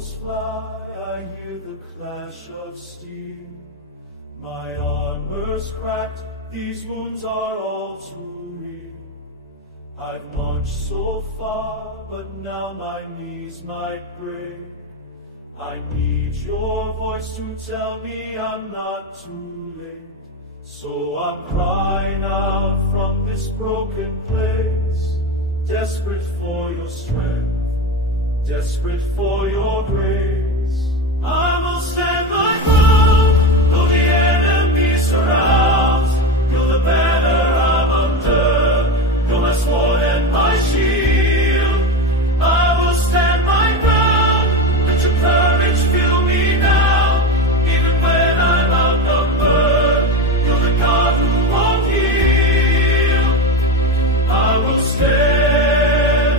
arrows fly, I hear the clash of steel. My armor's cracked, these wounds are all too real. I've marched so far, but now my knees might break. I need your voice to tell me I'm not too late. So I'm crying out from this broken place, desperate for your strength, desperate for your grace. I will stand my ground, though the enemy surrounds. You're the banner I'm under, you're my sword and my shield. I will stand my ground, let your courage fill me now. Even when I'm outnumbered, you're the God who won't heal. I will stand,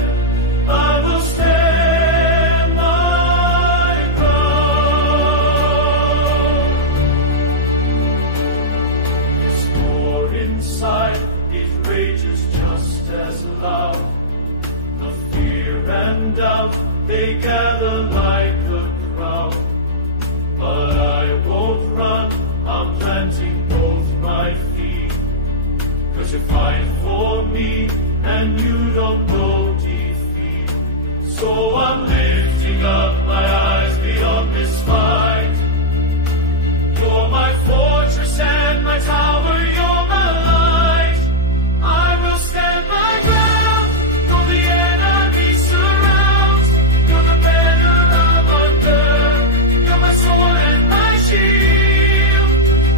I will stand my ground. This war inside, it rages just as loud. The fear and doubt, they gather like a crowd. But I won't run, I'm planting both my feet. 'Cause you fight for me, and you don't know defeat. So I'm lifting up my eyes beyond this fight. You're my fortress and my tower, you're my light. I will stand my ground, though the enemy surrounds. You're the banner I'm under, you're my sword and my shield.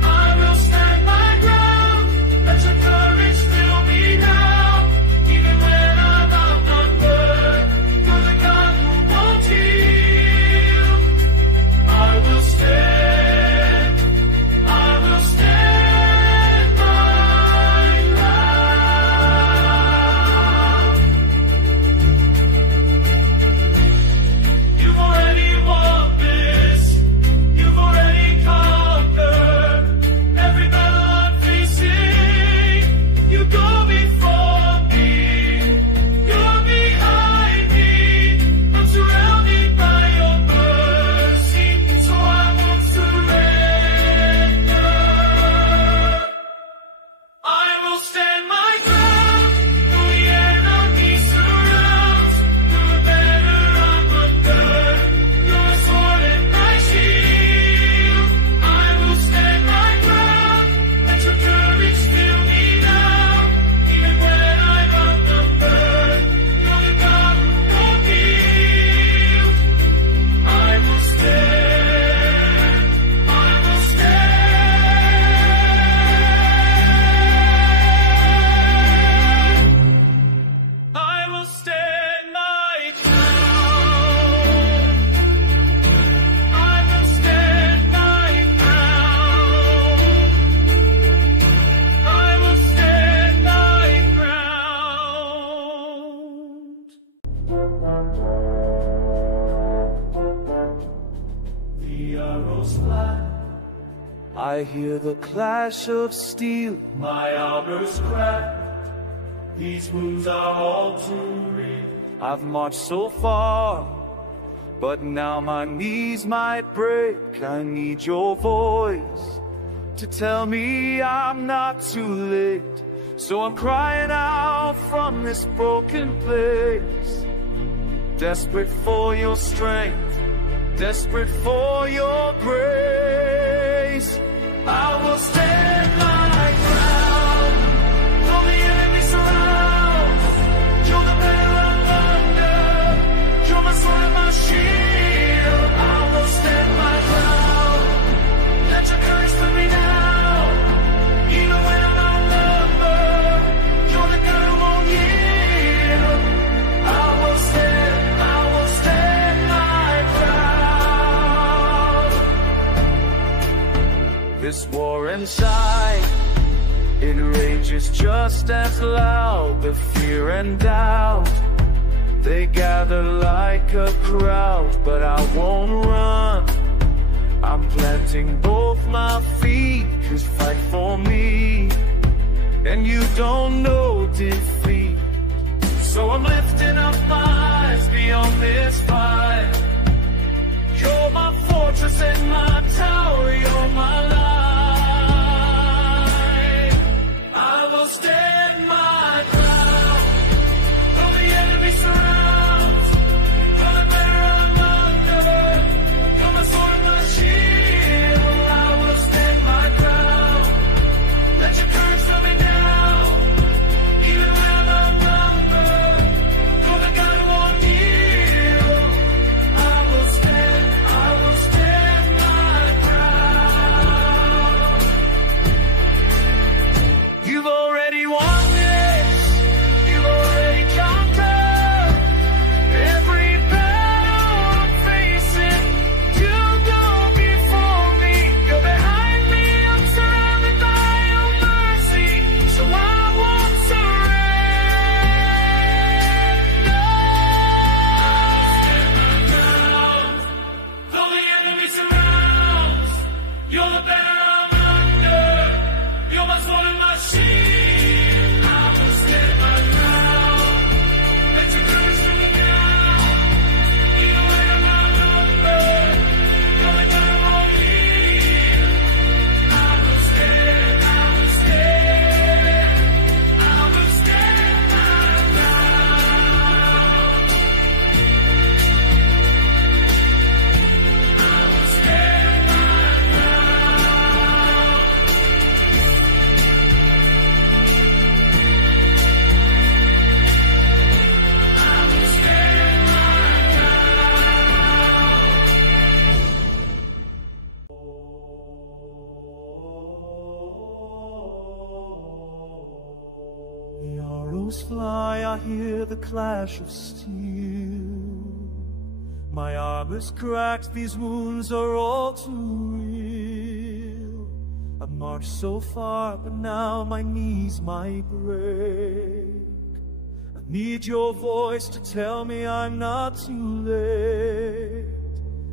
I will stand my ground, let your courage fill me now. Even when I'm outnumbered, you're the God who won't heal. I will stand, I will stand my ground. You've already won this, you've already conquered every battle I'm facing. You go before me, you're behind me. I'm surrounded by your mercy, so I won't surrender. I will stand my ground, though the enemy surrounds. You're the banner I'm under, you're my sword and my shield. I will stand my ground, let your courage fill me now. Even when I'm outnumbered, you're the God who won't heal. I will stand, I will stand. I will stand my ground. I will stand my ground. I will stand my ground. The arrows fly, I hear the clash of steel. My armor's cracked, these wounds are all too real. I've marched so far, but now my knees might break. I need your voice to tell me I'm not too late. So I'm crying out from this broken place, desperate for your strength, desperate for your grace. I will stand my ground, though the enemy surrounds. You're the banner I'm under, you're my sword and my shield. I will stand my ground, let your courage fill me now. Even when I'm outnumbered, you're the God who won't yield. I will stand my ground. This war inside, it rages just as loud. The fear and doubt, they gather like a crowd. But I won't run, I'm planting both my feet. 'Cause fight for me, and you don't know defeat. So I'm lifting up my eyes beyond this fight. fortress and my tower, you're my light. I will stand my ground, though the enemy surrounds. You're the bearer of my good, you're my sword and my shield. I will stand my ground, let your courage fill me down. Even when I'm outnumbered, you're the God who won't yield. I will stand my ground. You've already won this, you've already conquered every battle I'm facing. You go before me, you're behind me, I'm surrounded by your mercy, so I won't surrender. Though the enemy surrounds, you're the bearer of my good, you're my sword and my shield. I will stand my ground, let your courage fill me down. Even when I'm outnumbered, you're the God who won't yield. I will stand my ground. I will stand my ground. The arrows fly, I hear the clash of steel. My armor's cracked, these wounds are all too real. I've marched so far, but now my knees might break. I need your voice to tell me I'm not too late.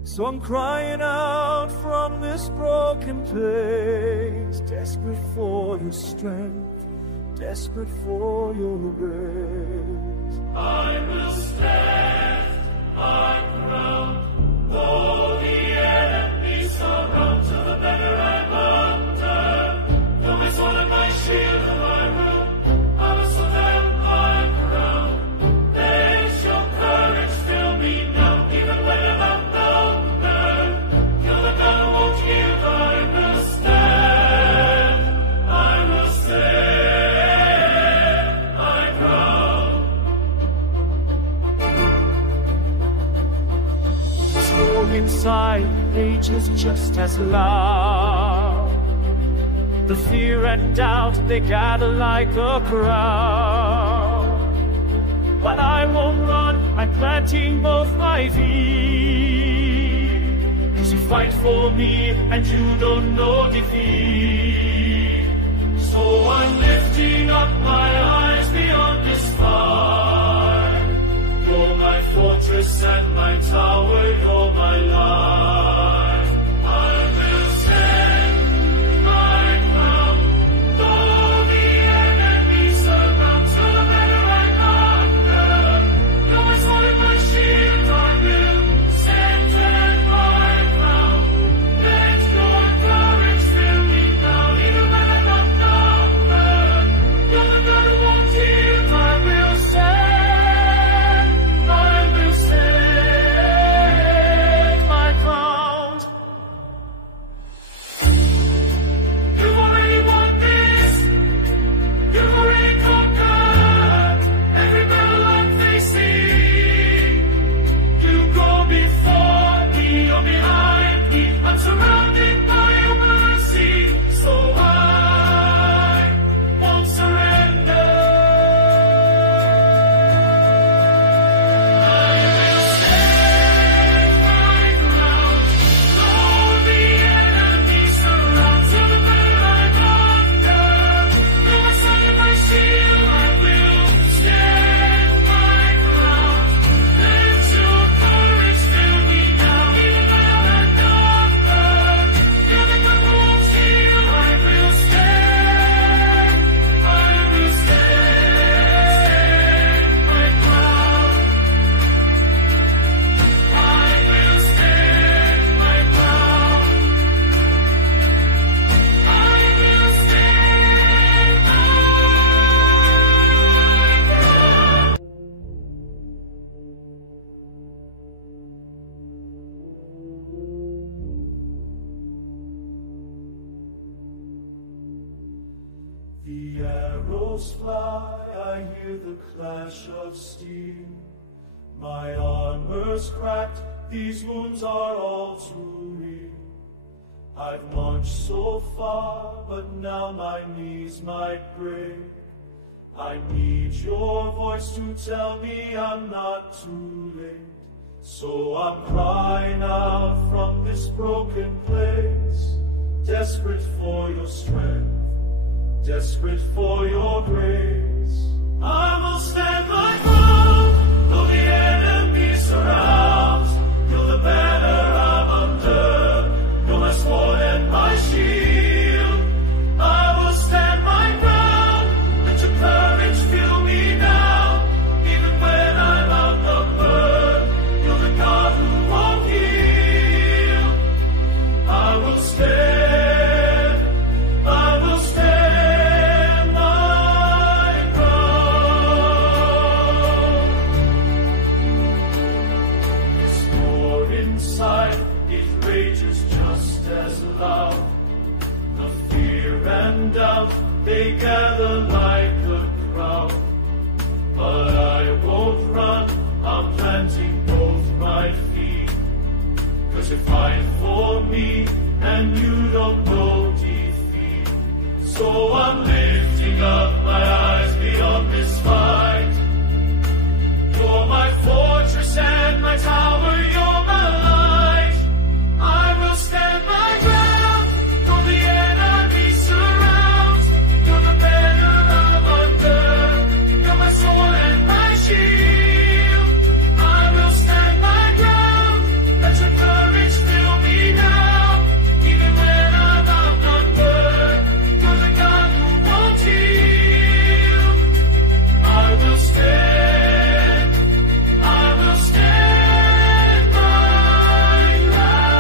So I'm crying out from this broken place, desperate for your strength, desperate for your grace. I will stand my ground, though the enemy surround. To the better I'm under, you're my sword and my shield and my root. I will stand my ground, let your courage fill me now. Even when I'm outnumbered, you're the God who won't give. I will stand my ground. War inside rages just as loud. The fear and doubt, they gather like a crowd. But I won't run, I'm planting both my feet. 'Cause you fight for me and you don't know defeat. So I'm lifting up my eyes beyond this fight. You're my fortress and my tower, you're my light. I will stand my ground, though the enemy surround. To the better I'm under, you're my sword and my shield. I will stand my ground, let your courage fill me now. Even when I'm outnumbered, you're the God who won't yield. I will stand my ground. arrows fly, I hear the clash of steel. My armor's cracked, these wounds are all too real. I've marched so far, but now my knees might break. I need your voice to tell me I'm not too late. So I'm crying out from this broken place, desperate for your strength, desperate for your grace. I will stand my ground, though the enemy surrounds. You're the banner I'm under, you're my sword and my shield. I will stand my ground, let your courage fill me now. Even when I'm outnumbered, you're the God who won't heal. I will stand, I will stand my ground. This war inside, it rages just as loud. The fear and doubt, they gather like a crowd. But I won't run, I'm planting both my feet. 'Cause you fight for me, and you don't know defeat. So I'm lifting up my eyes beyond this fight. You're my fortress and my tower, you're my light. I will stand my ground, though the enemy surrounds. You're the banner I'm under, you're my sword and my shield. I will stand my ground, let your courage fill me now. Even when I'm outnumbered, you're the God who won't heal. I will stand, I will stand my ground.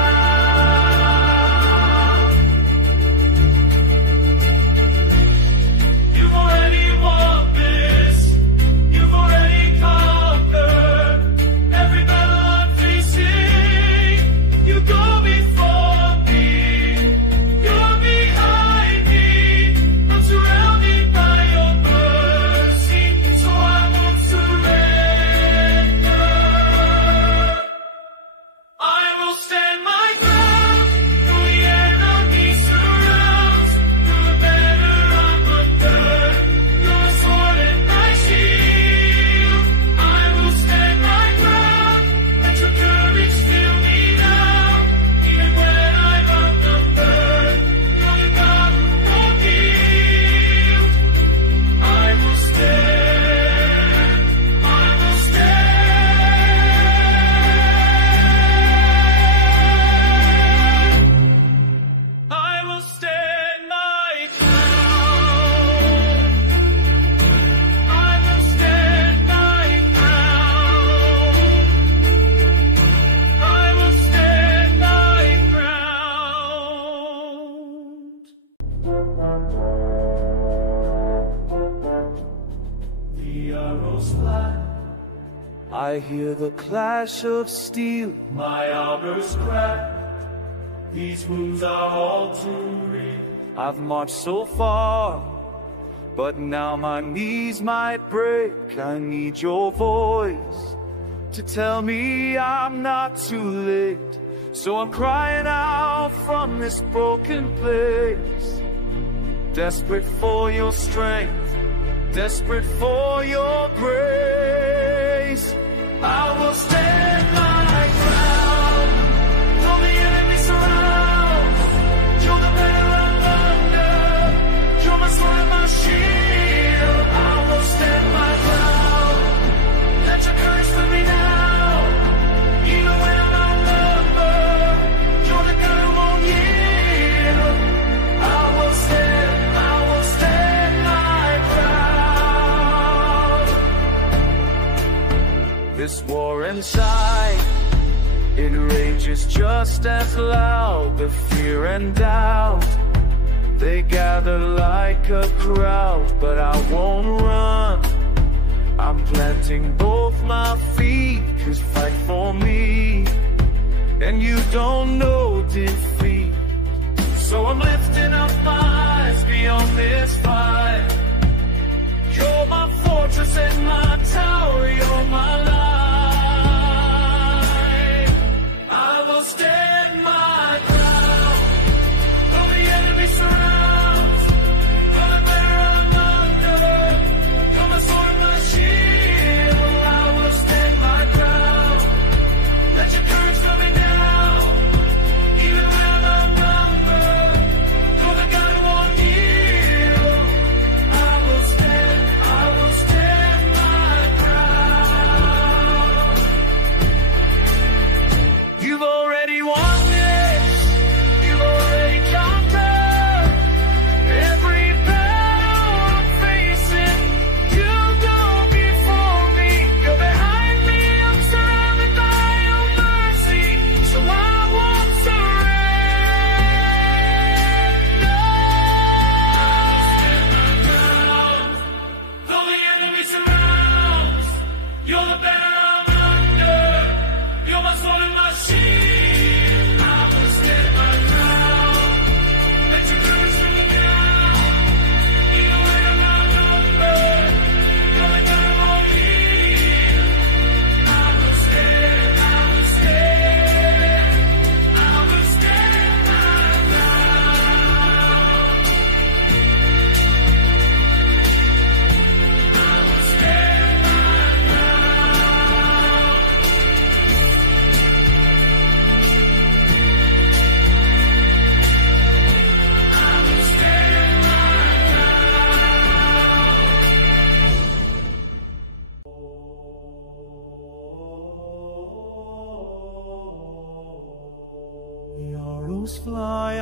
You've already won this, you've already conquered every battle I'm facing. You go before me, you're behind me. I'm surrounded by your mercy, so I won't surrender. I will stand my ground, though the enemy surrounds. You're the banner I'm under, you're my sword and my shield. I will stand my ground, let your courage fill me now. Even when I'm outnumbered, you're the God who won't yield. I will stand, I will stand. I will stand my ground. I will stand my ground. I will stand my ground. The arrows fly, I hear the clash of steel. my armor's cracked. These wounds are all too real. I've marched so far, but now my knees might break. I need your voice to tell me I'm not too late. So I'm crying out from this broken place, desperate for your strength, desperate for your grace. I will stand my ground, though the enemy surrounds. You're the banner I'm under, you're my sword and my shield. I will stand my ground, let your courage fill me now. Even when I'm outnumbered, you're the God who won't yield. I will stand my ground. This war inside, it rages just as loud. The fear and doubt, they gather like a crowd. But I won't run, I'm planting both my feet. 'Cause fight for me, and you don't know defeat. So I'm lifting up my eyes beyond this fight.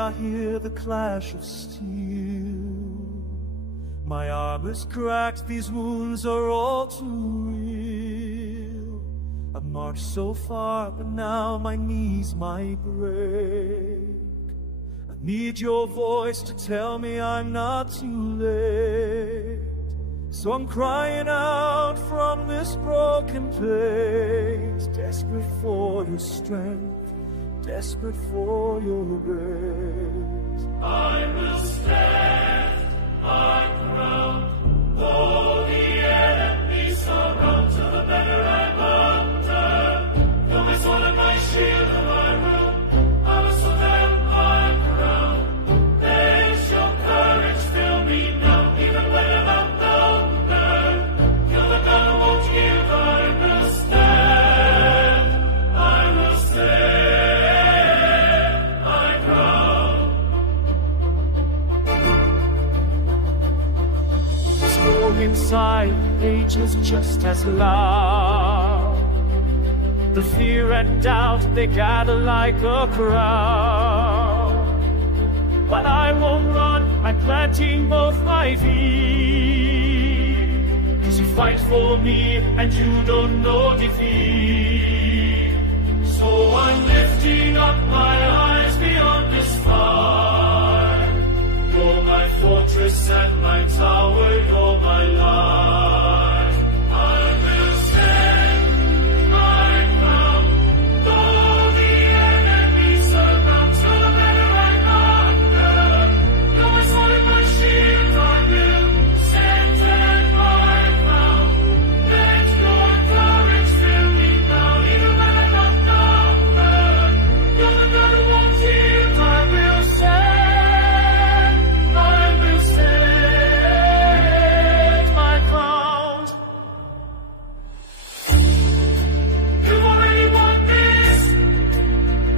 I hear the clash of steel. My armor's cracked, these wounds are all too real. I've marched so far, but now my knees might break. I need your voice to tell me I'm not too late. So I'm crying out from this broken place, desperate for your strength, desperate for your grace. I will stand my ground, though the enemy surround. To the better I'm under, though my sword and my shield and my robe, I will stand my ground. Let your courage fill me now, even when I'm outnumbered. You're the God who won't give. I will stand, I will stand my ground. Storm inside rages just as loud. The fear and doubt, they gather like a crowd. But I won't run, I'm planting both my feet. 'Cause you fight for me and you don't know defeat. So I'm lifting up my eyes beyond this fight. You're my fortress and my tower, you're my light. I will stand my ground, though the enemy surround. To the better I'm under, though my sword and my shield, I will stand my ground. Let your courage fill me now, even when I'm outnumbered. You're the God who won't yield. I will stand my ground. You've already won this.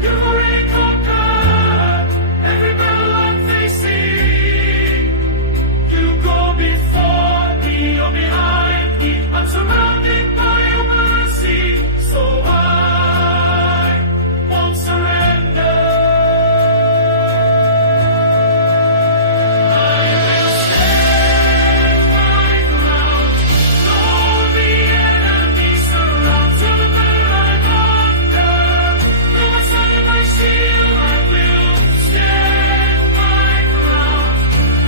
You've already conquered every battle I'm facing. You go before me or behind me. I'm surrounded by your mercy, so I won't surrender. I will stand my ground, though the enemy surround. To the better I'm under, though my sword and my shield, I will stand my ground.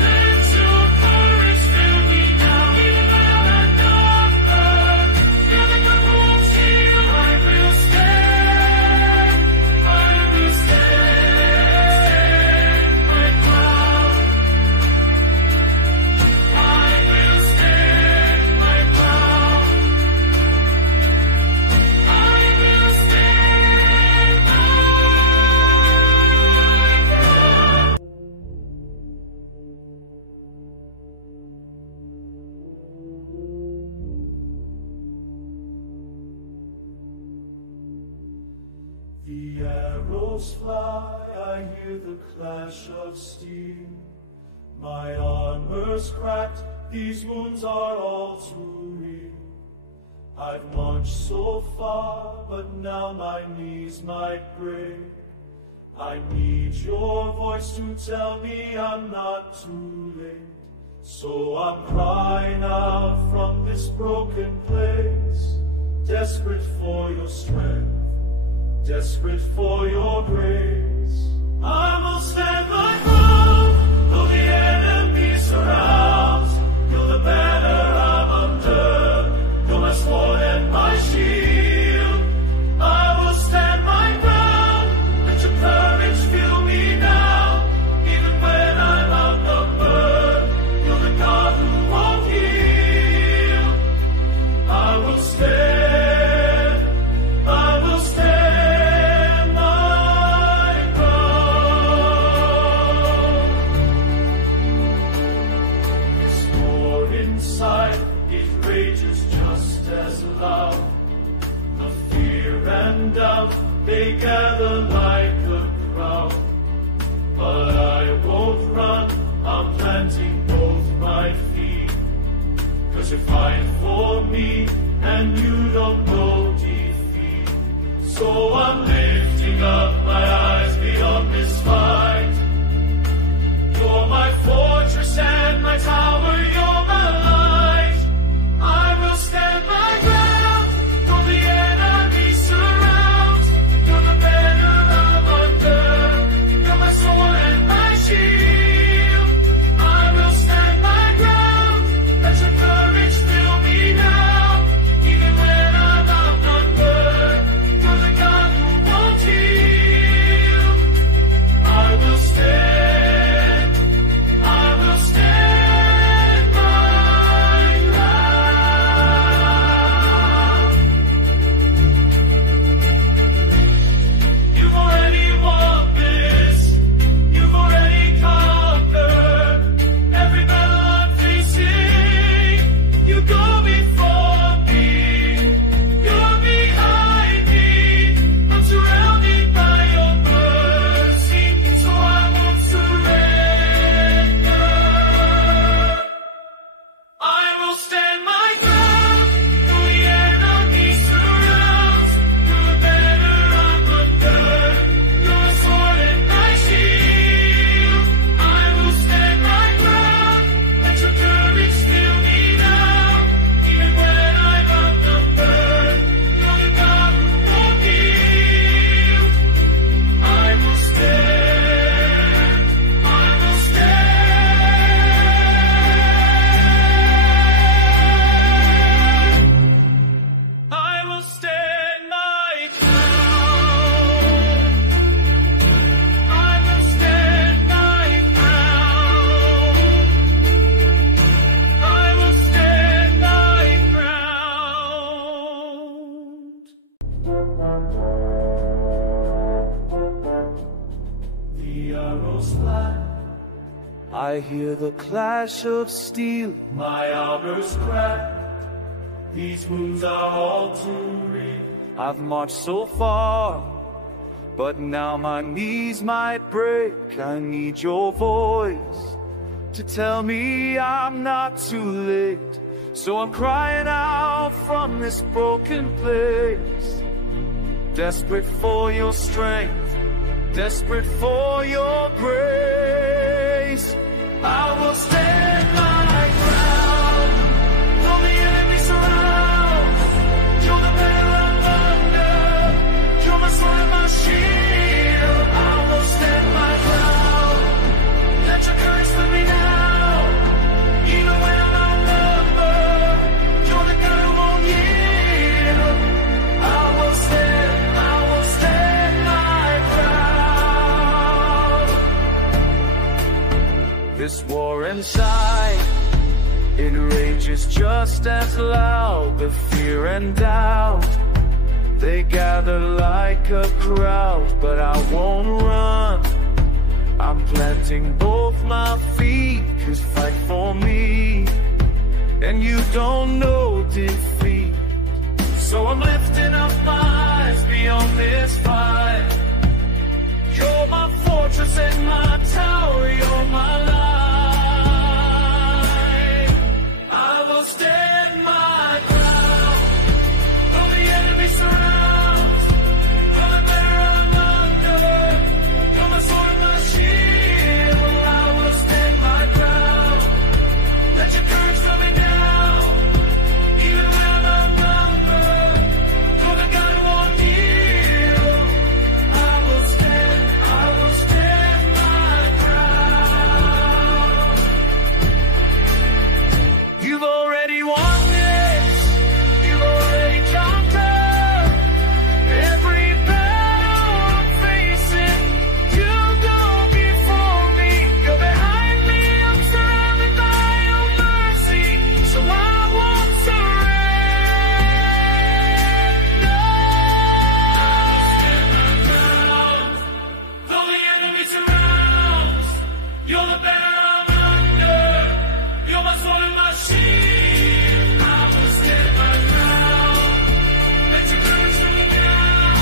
Let your courage fill me now, even when I'm outnumbered. You're the God who won't yield. I will stand my ground. I will stand my ground. I will stand my ground. The arrows fly, I hear the clash of steel. My armor's cracked, these wounds are all too real. I've marched so far, but now my knees might break. I need your voice to tell me I'm not too late. So I'm crying out from this broken place, desperate for your strength, desperate for your grace. I will stand my ground, though the enemy surrounds. You're the banner I'm under, you're my sword and my shield. I will stand my ground, let your courage fill me now, even when I'm outnumbered. You're the God who won't yield. I will stand my ground. This war inside, it rages just as loud. The fear and doubt, they gather like a crowd. But I won't run, I'm planting both my feet. 'Cause you fight for me and you don't know defeat. So I'm lifting up my eyes beyond this fight. I hear the clash of steel. My armor's cracked. These wounds are all too real. I've marched so far, but now my knees might break. I need your voice to tell me I'm not too late. So I'm crying out from this broken place, desperate for your strength, desperate for your grace. I will stand my ground, though the enemy surrounds. You're the banner I'm under, you're my sword and my shield. I will stand my ground, let your courage fill me now, even when I'm outnumbered. You're the God who won't yield. I will stand my ground. This war inside, it rages just as loud. The fear and doubt, they gather like a crowd. But I won't run, I'm planting both my feet. 'Cause fight for me, and you don't know defeat. So I'm lifting up my eyes beyond this fight. You're my fortress and my tower, you're my light. I will stand my ground, though the enemy surrounds. You're the banner I'm under, you're my sword and my shield. I will stand my ground, let your courage fill me down, even when I'm outnumbered. You're the God who won't yield. I will stand my ground. You've already won this, you've already conquered every battle I'm facing. You go before me, you're behind me, I'm surrounded by your mercy, so I won't surrender. Though the enemy surrounds, you're the banner I'm under, you're my sword and my shield. I will stand my ground, let your courage fill me down,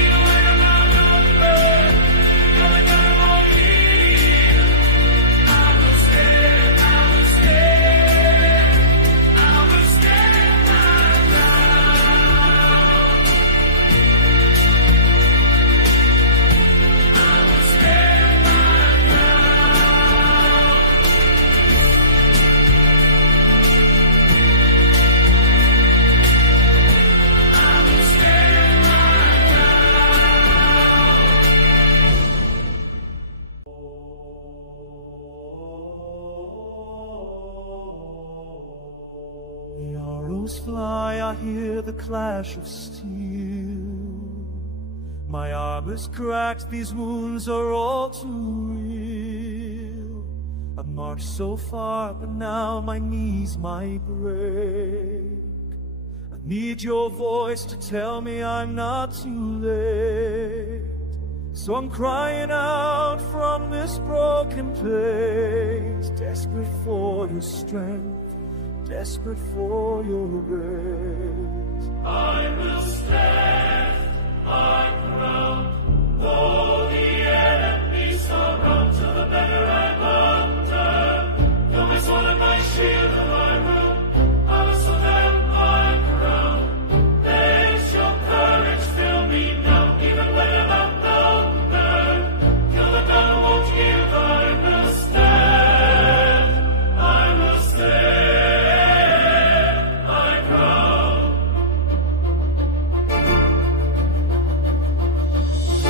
even when I'm outnumbered. You're the God who won't yield. I will stand my The arrows fly, I hear the clash of steel. My armor's cracked, these wounds are all too real. I've marched so far, but now my knees might break. I need your voice to tell me I'm not too late. So I'm crying out from this broken place, desperate for your strength, desperate for your grace. I will stand my ground, though the enemy surround. To the banner I'm under, you're my sword and my shield, and I will stand my ground. Let your courage fill me now, even when I'm outnumbered. You're the God who won't yield. I will stand my ground.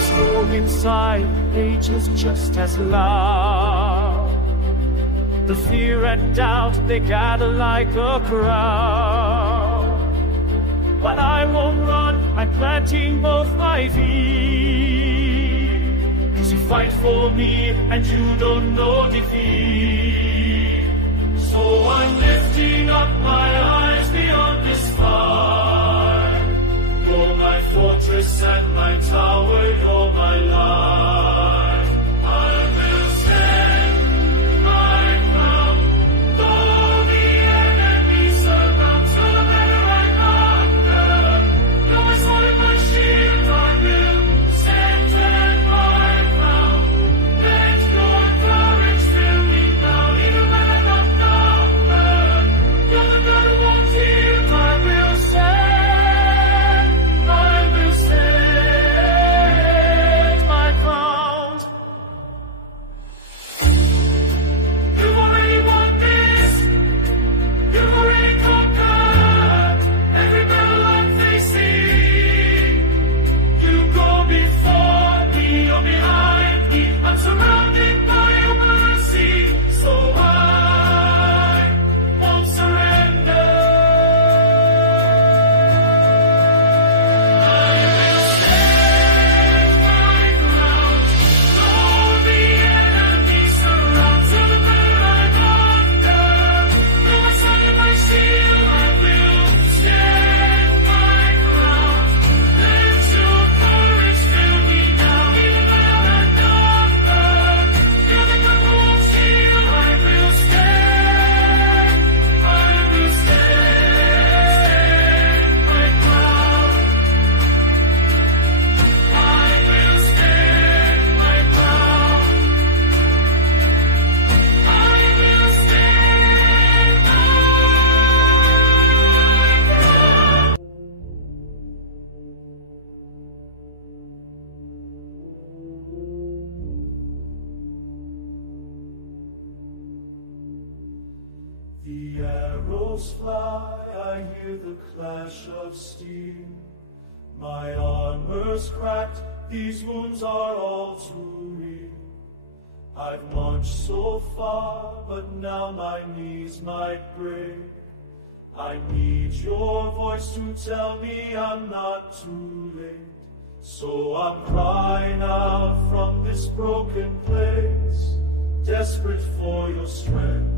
Storm inside rages just as loud. The fear and doubt, they gather like a crowd. But I won't run, I'm planting both my feet. 'Cause you fight for me and you don't know defeat. So I'm lifting up my eyes beyond this fight. You're my fortress and my tower, you're my light. I will stand The arrows fly, I hear the clash of steel. My armor's cracked, these wounds are all too real. I've marched so far, but now my knees might break. I need your voice to tell me I'm not too late. So I'm crying out from this broken place, desperate for your strength,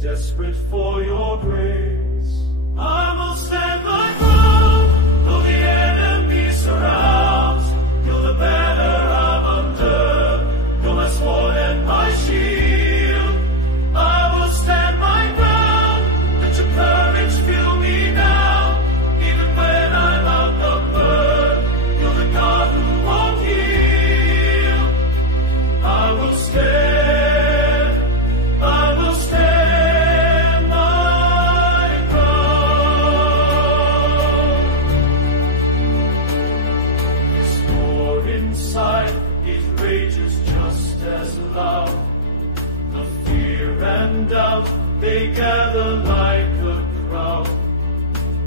desperate for your grace. I will stand my ground, though the enemy surrounds. You're the banner I'm under, you're my sword and my shield. I will stand my ground, let your courage fill me now. Even when I'm outnumbered, you're the God who won't yield. I will stand, I will stand my ground. This war inside, it rages just as loud. The fear and doubt, they gather like a crowd.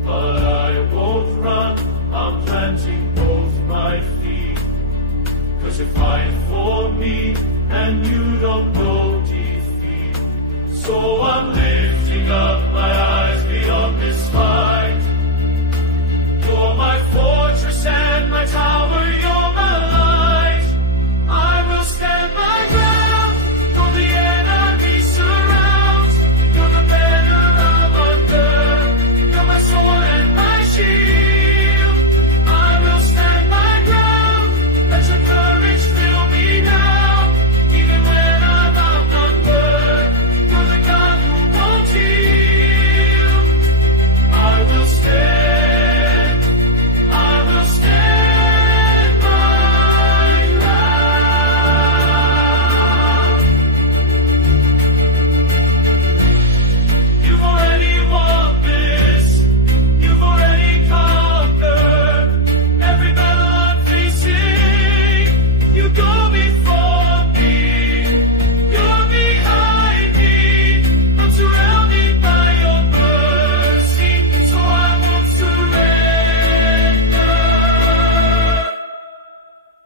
But I won't run, I'm planting both my feet. 'Cause you fight for me, and you don't know defeat. So I'm lifting up my eyes beyond this fight. You're my fortress and my tower, you're my light. I will stand my ground, though the enemy surrounds. You're the banner I'm under, you're my sword and my shield. I will stand my ground, let your courage fill me now. Even when I'm outnumbered, you're the God who won't yield. I will stand, I will stand my ground. You've already won this, you've already conquered every battle I'm facing. You go before me, you're behind me. I'm surrounded by your mercy, so I won't surrender.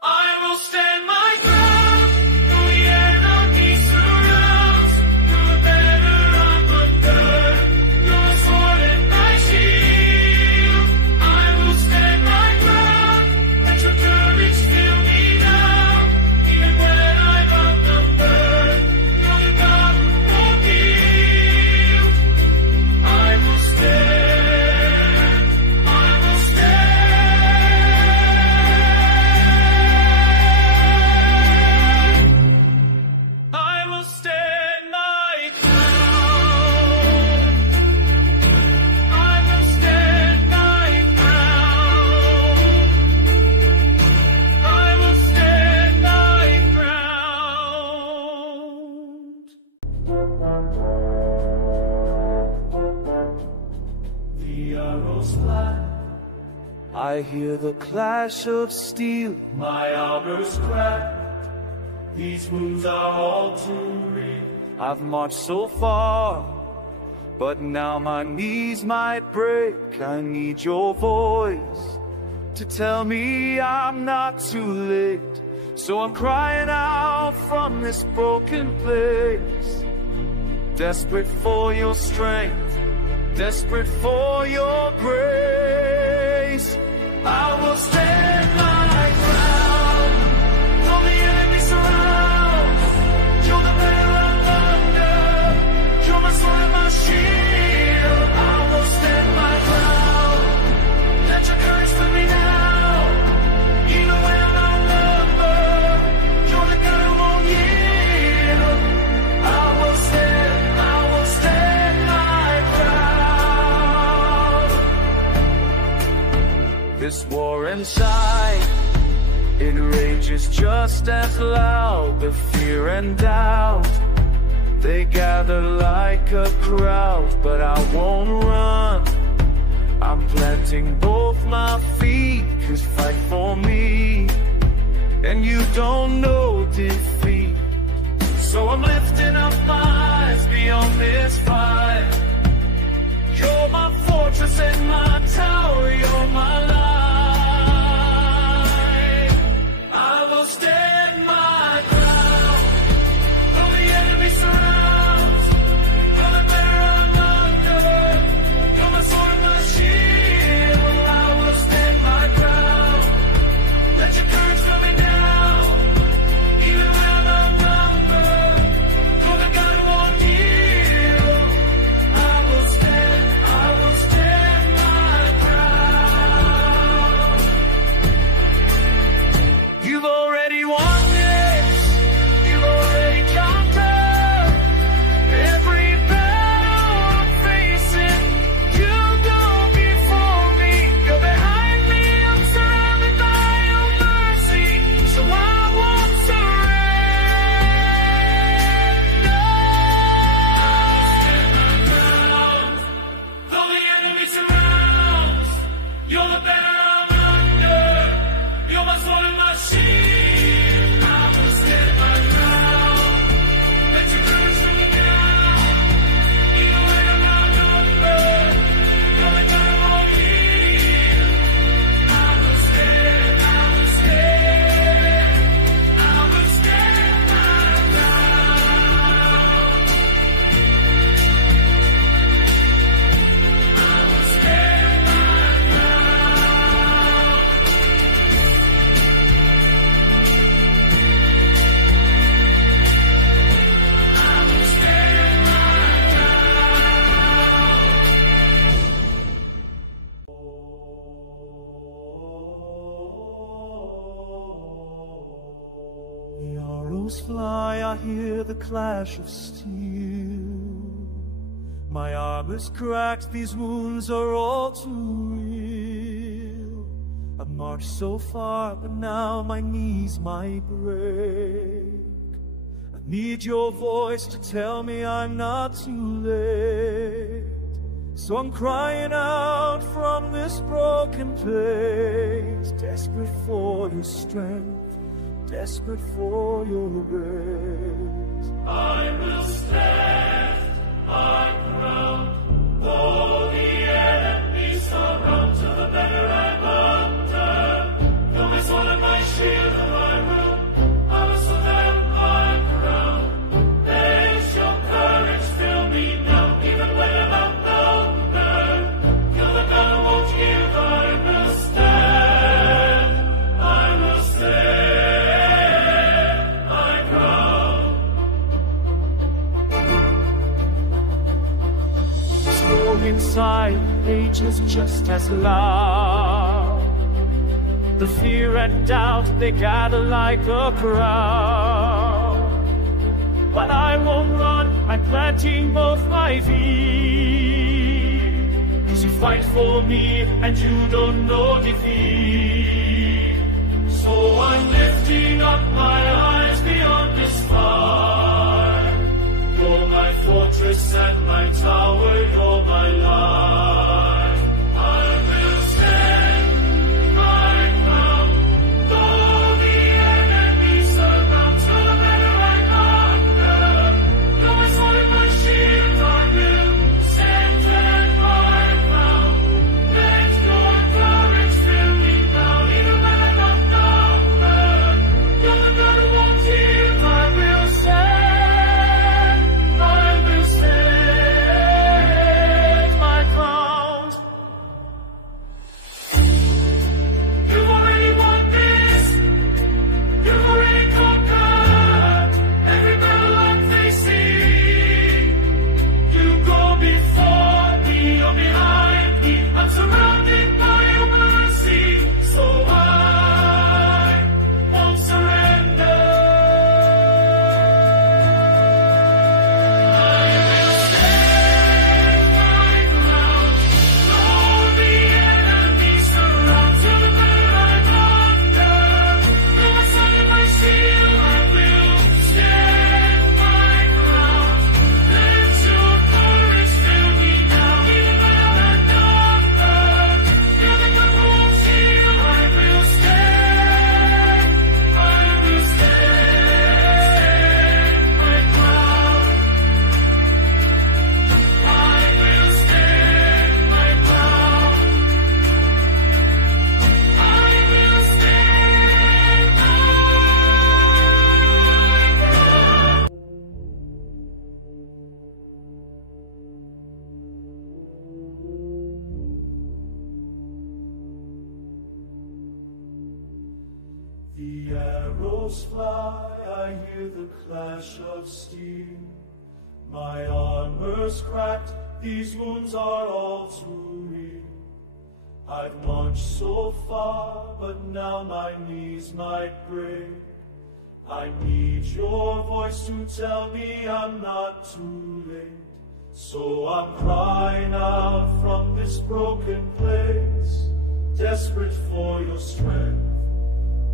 I will stand my ground, though the enemy surrounds. You're the banner I'm under, you're my sword and my shield. I will stand my ground, let your courage fill me now. Even when I'm outnumbered, you're the God who won't yield. I will stand, I will stand. I will stand my ground. I will stand my ground. I will stand my ground. The arrows fly, I hear the clash of steel. my armor's cracked. These wounds are all too real. I've marched so far, but now my knees might break. I need your voice to tell me I'm not too late. So I'm crying out from this broken place, desperate for your strength, desperate for your grace. I will stand my ground, though the enemy surrounds. You're the banner I'm under, you're my sword and my shield. I will stand my ground, let your courage fill me now. Even when I'm outnumbered, you're the God who won't yield. I will stand my ground. This war inside, it rages just as loud. The fear and doubt, they gather like a crowd. But I won't run, I'm planting both my feet. 'Cause fight for me, and you don't know defeat. So I'm lifting up my eyes beyond this fight. hear the clash of steel. My armor's cracked, these wounds are all too real. I've marched so far, but now my knees might break. I need your voice to tell me I'm not too late. So I'm crying out from this broken place, desperate for your strength, desperate for your grace. I will stand my ground, though the enemy surround. To the better I'm under, though my sword and my shield and I will stand my ground. Let your courage fill me now, even when I'm outnumbered. You're the God who won't yield. I will stand my ground. Storm inside rages just as loud. The fear and doubt, they gather like a crowd. But I won't run, I'm planting both my feet. 'Cause you fight for me and you don't know defeat. So I'm lifting up my eyes beyond this fight. You're my fortress and my tower, you're my life. I will stand my ground, though the enemy surround. To the better I'm under, though my sword and my shield, I will stand my ground. Let your courage fill me now, even when I'm outnumbered. You're the God who won't yield. I will stand my ground. You've already won this. You've already conquered every battle I'm facing. You go before me, you're behind me. I'm surrounded by your mercy, so I won't surrender. I will stand my ground, though the enemy surround. To the better I'm under, though my sword and my shield, I will stand my ground. Let your courage fill me now, even when I'm outnumbered. You're the God who won't yield. I will stand my ground. I will stand my ground. I will stand my ground. The arrows fly, I hear the clash of steel. My armor's cracked, these wounds are all too real. I've marched so far, but now my knees might break. I need your voice to tell me I'm not too late. So I'm crying out from this broken place, desperate for your strength,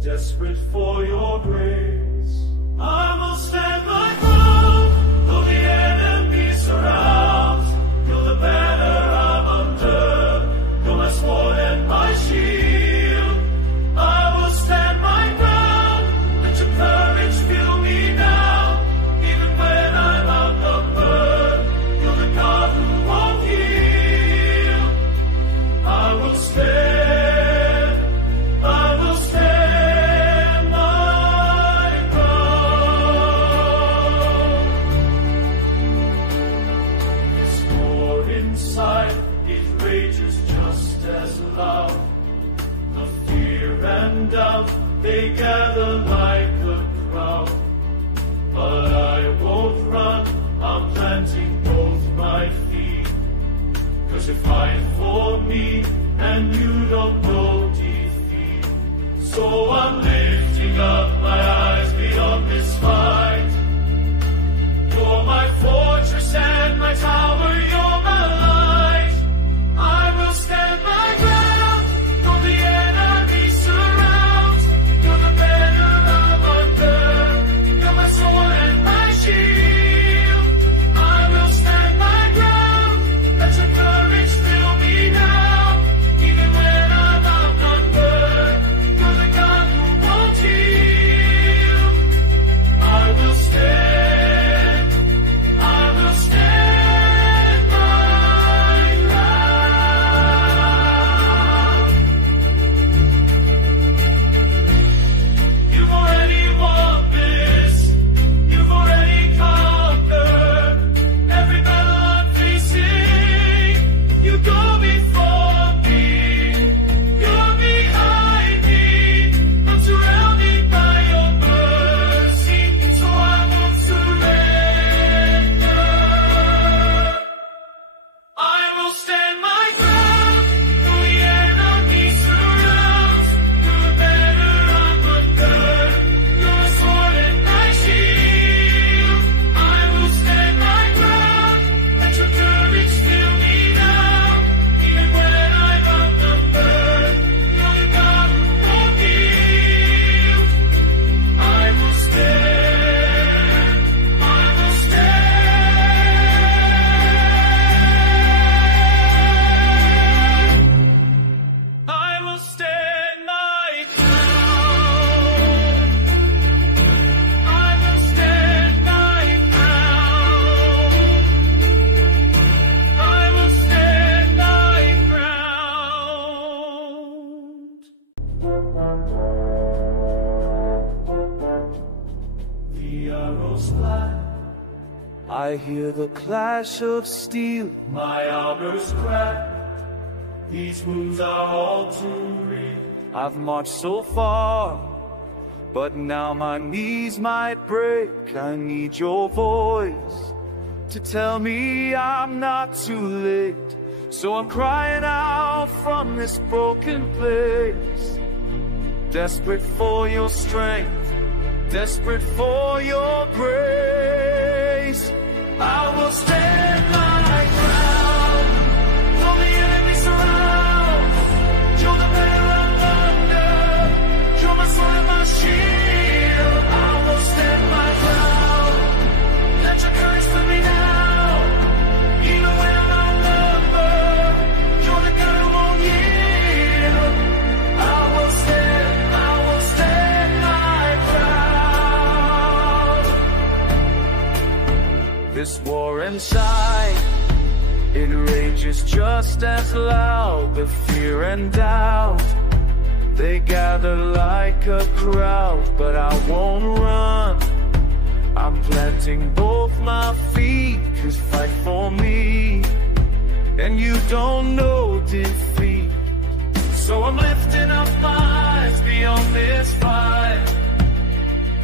desperate for your grace. I will stand my ground, though the enemy surrounds. You're the banner I'm under, you're my sword and my shield. I will stand my ground, let your courage fill me now, even when I'm outnumbered. You're the God who won't yield. I will stand my ground. This war inside, it rages just as loud. The fear and doubt, they gather like a crowd. But I won't run, I'm planting both my feet. 'Cause you fight for me and you don't know defeat. So I'm lifting up my eyes beyond this fight. I hear the clash of steel. My armor's cracked. These wounds are all too real. I've marched so far, but now my knees might break. I need your voice to tell me I'm not too late. So I'm crying out from this broken place, desperate for your strength, desperate for your grace. I will stand my ground, though the enemy surrounds. You're the banner I'm under, you're my sword and my shield. I will stand my ground, let your courage fill me now. Even when I'm outnumbered, you're the God who won't yield. I will stand my ground. This war inside, it rages just as loud. The fear and doubt, they gather like a crowd. But I won't run, I'm planting both my feet. Just fight for me, and you don't know defeat. So I'm lifting up my eyes beyond this fight.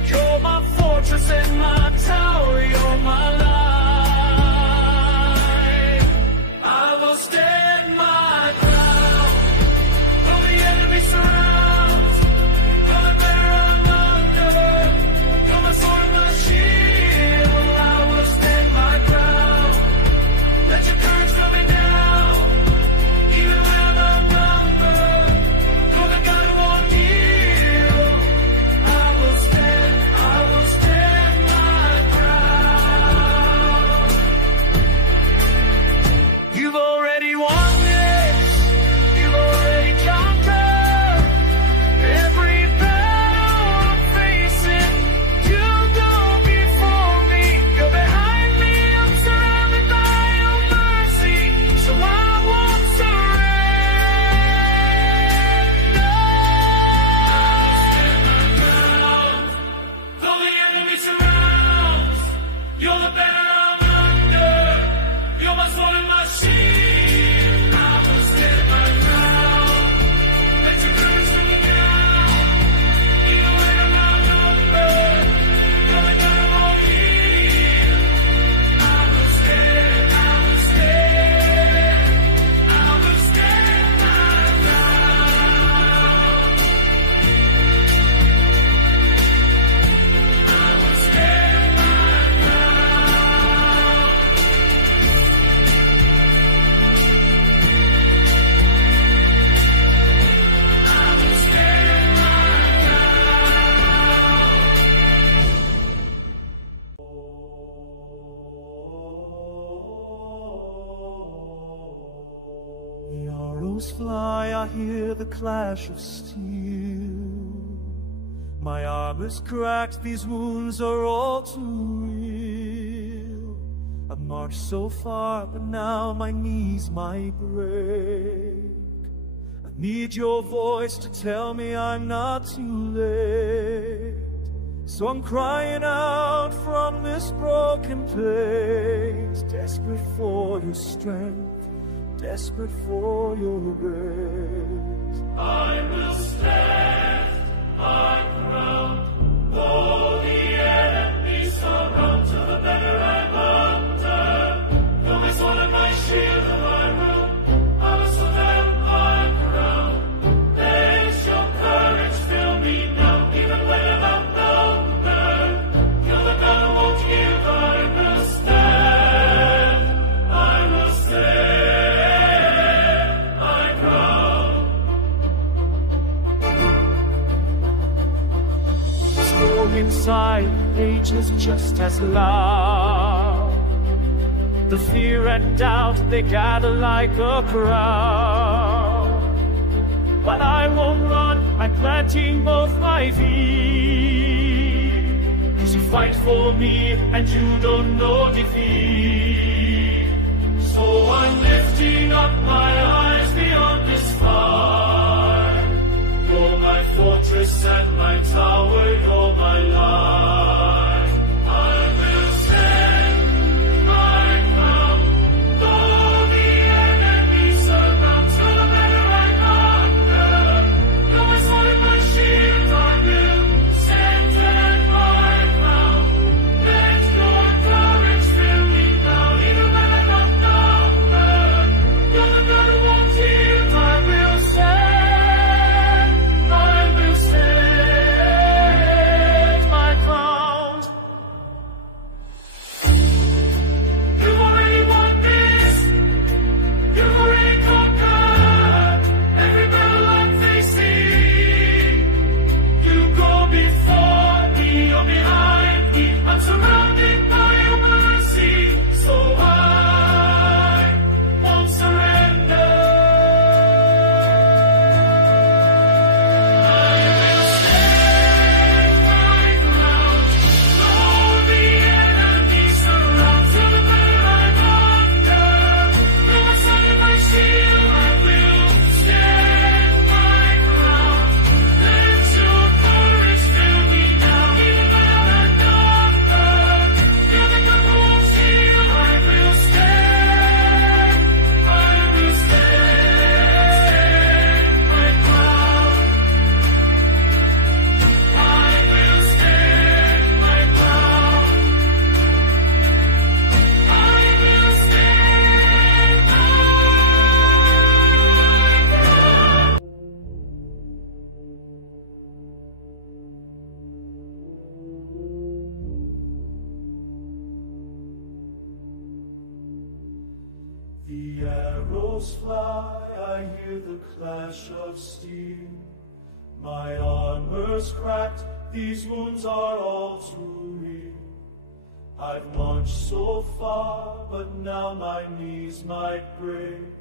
You're my fortress and my tower, you're my life. I will stand my ground, though the enemy surrounds. You're the banner I'm under, you're my sword and my shield. I will stand my ground, let your courage fill me now. Even when I'm outnumbered, you're the God who won't yield. I will stand my ground. You've already won this, you've already conquered every battle I'm facing. You go before me, you're behind me, I'm surrounded by your mercy, so I won't surrender. Though the enemy surrounds, you're the banner I'm under, you're my sword and my shield. I will stand my ground, let your courage fill me now. Even when I'm outnumbered, you're the God who won't yield. I will stand my The arrows fly, I hear the clash of steel. My armor's cracked, these wounds are all too real. I've marched so far, but now my knees might break. I need your voice to tell me I'm not too late. So I'm crying out from this broken place, desperate for your strength, desperate for your grace. I will stand my ground, though the enemy surround. To the banner I'm under, you're my sword and my shield and my robe. I will stand my ground, let your courage fill me now. Even when I'm outnumbered, you're the God who won't yield. I will stand my ground. Storm inside rages just as loud. The fear and doubt, they gather like a crowd. But I won't run, I'm planting both my feet. 'Cause you fight for me and you don't know defeat. So I'm lifting up my eyes beyond this fight. You're my fortress and my tower, you're my life. I will stand arrows fly, I hear the clash of steel. My armor's cracked, these wounds are all too real. I've marched so far, but now my knees might break.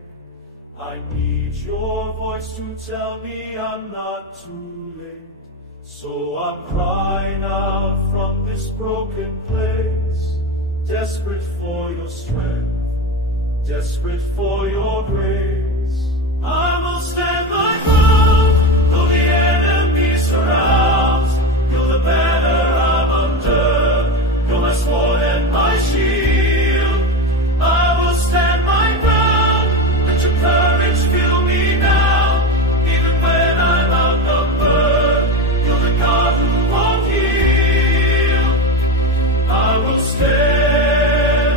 I need your voice to tell me I'm not too late. So I'm crying out from this broken place, desperate for your strength, desperate for your grace. I will stand my ground, though the enemy surrounds. You're the banner I'm under, you're my sword and my shield. I will stand my ground, let your courage fill me now. Even when I'm outnumbered, you're the God who won't heal. I will stand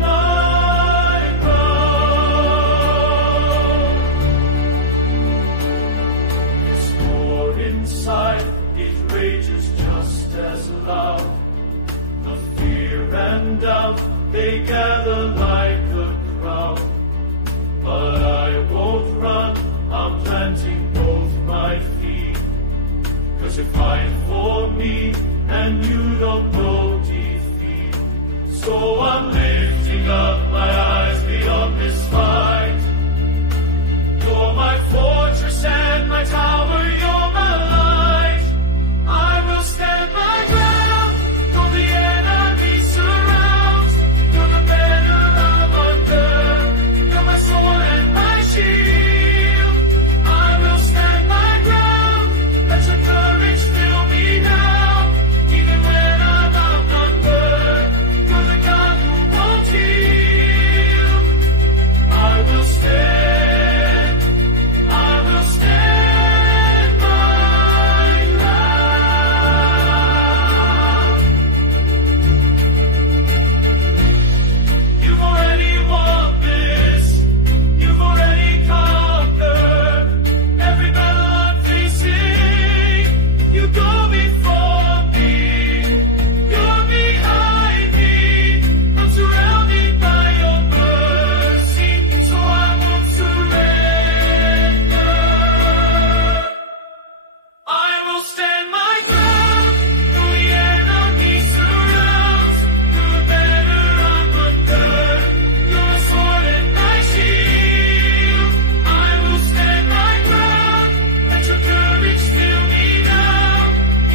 my ground. This war inside, it rages just as loud. The fear and doubt, they gather like a crowd. But I won't run, I'm planting both my feet. 'Cause you fight for me, and you don't know defeat. So I'm lifting up my eyes beyond this fight. You're my fortress and my tower, you're my light. I will stand my ground, though the enemy surrounds. You're the banner I'm under, you're my sword and my shield. I will stand my ground, let your courage fill me now. Even when I'm outnumbered, you're the God who won't heal. I will stand my ground. You've already won this, you've already conquered every battle I'm facing. You go before me, you're behind me. I'm surrounded by your mercy, so I won't surrender. I will stand my ground, though the enemy surrounds. You're the banner I'm under, you're my sword and my shield. I will stand my ground, let your courage fill me now.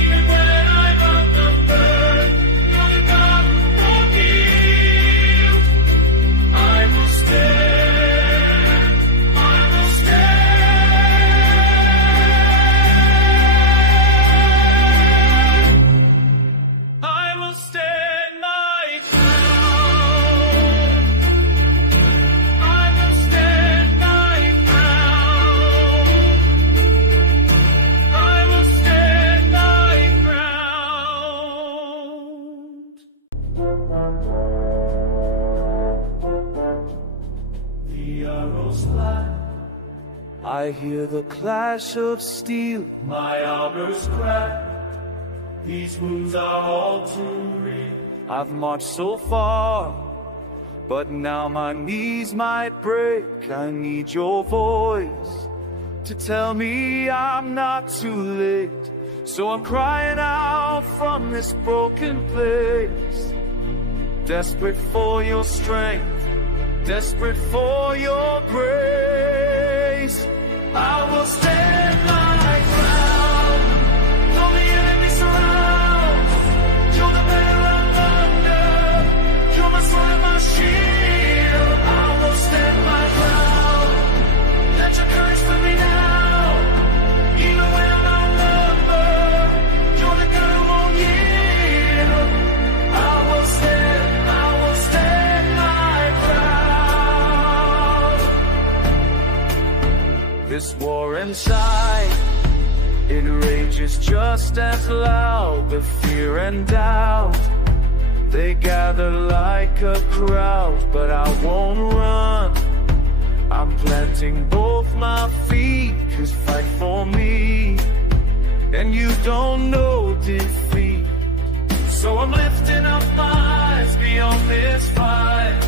Even when I'm outnumbered, you're the God who won't yield. I will stand, I will stand. I will stand my ground. I will stand my ground. I will stand my ground. The arrows fly, I hear the clash of steel. my armor's cracked. These wounds are all too real. I've marched so far, but now my knees might break. I need your voice to tell me I'm not too late. So I'm crying out from this broken place, desperate for your strength, desperate for your grace. I will stand my ground, though the enemy surrounds. You're the banner I'm under, you're my sword and my shield. I will stand my ground, let your courage fill me now. Even when I'm outnumbered, you're the God who won't yield. I will stand my ground. This war inside, it rages just as loud. The fear and doubt, they gather like a crowd. But I won't run, I'm planting both my feet. 'Cause fight for me, and you don't know defeat. So I'm lifting up my eyes beyond this fight.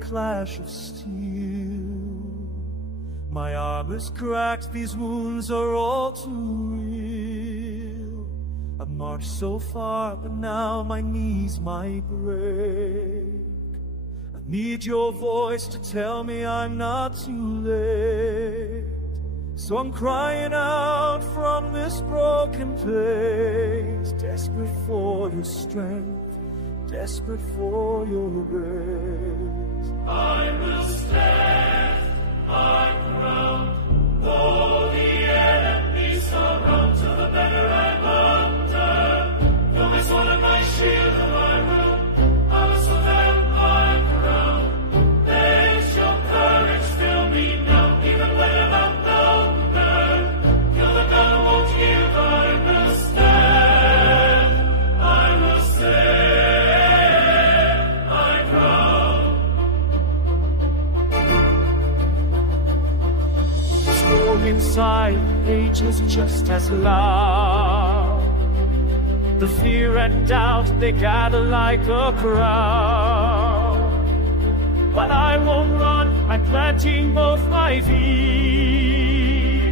clash of steel. My armor's cracked, these wounds are all too real. I've marched so far, but now my knees might break. I need your voice to tell me I'm not too late. So I'm crying out from this broken place, desperate for your strength, desperate for your grace. I will stand my ground, though the enemy surround. To the better I'm under, you're my sword and my shield and my robe. I will stand my ground. Let your courage fill me now, even when I'm outnumbered. You're the God who won't yield. I will stand my ground. Storm inside rages just as loud. The fear and doubt, they gather like a crowd. But I won't run, I'm planting both my feet.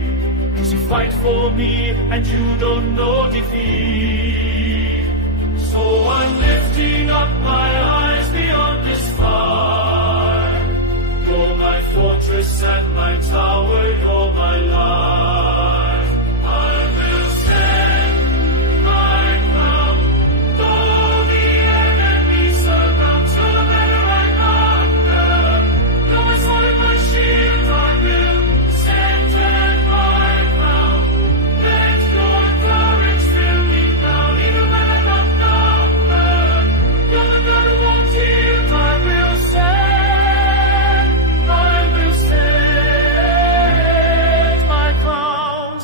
'Cause you fight for me and you don't know defeat. So I'm lifting up my eyes beyond this fight. You're my fortress and my tower, you're my life. I will stand my ground, though the enemy surround. To the better I'm under, though my sword and my shield, I will stand my ground. Let your courage fill me now, even when I'm outnumbered. You're the God who won't yield. I will stand my ground.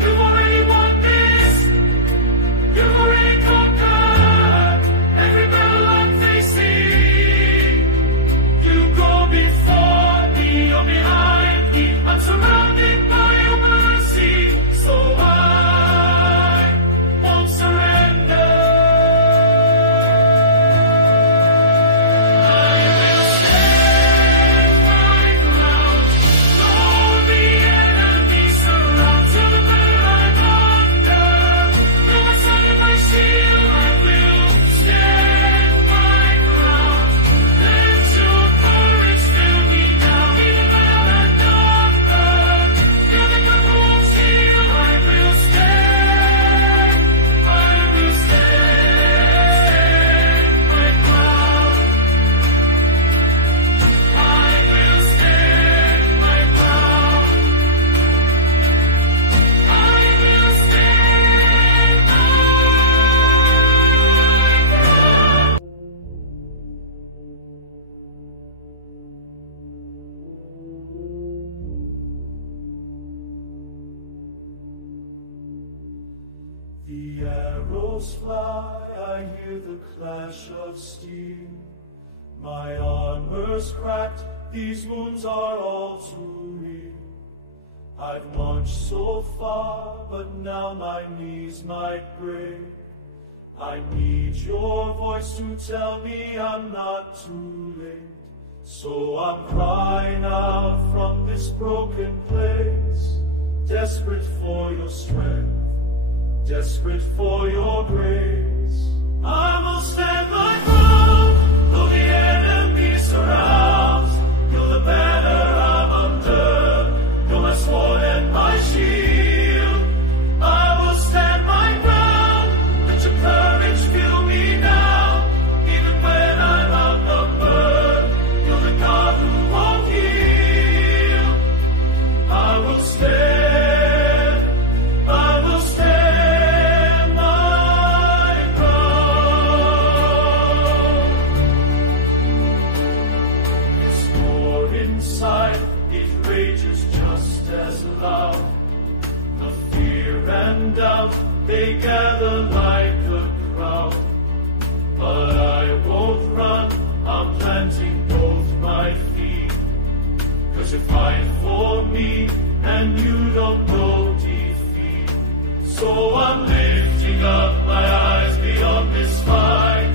You've already won this. You've already conquered every battle I'm facing. You go before me or behind me. I'm surrounded by your mercy, so I won't surrender. I will stand my ground. All the enemy surround. To the better I'm under, though my sword and my shield, I will stand my ground. Let your courage fill me now, even when I'm outnumbered. You're the God who won't yield. I will stand my ground. I will stand my ground. I will stand my ground. The arrows fly, I hear the clash of steel. My armor's cracked, these wounds are all too real. I've marched so far, but now my knees might break. I need your voice to tell me I'm not too late. So I'm crying out from this broken place, desperate for your strength, desperate for your grace. I will stand my ground, though the enemy surrounds. You're the banner I'm under, you're my sword and my shield. I will stand my ground, let your courage fill me now, even when I'm outnumbered. You're the God who won't yield. I will stand my ground. Storm inside, it rages just as loud. The fear and doubt, they gather like a crowd. But I won't run, I'm planting both my feet. 'Cause you fight for me and you don't know defeat. So I'm lifting up my eyes beyond this fight.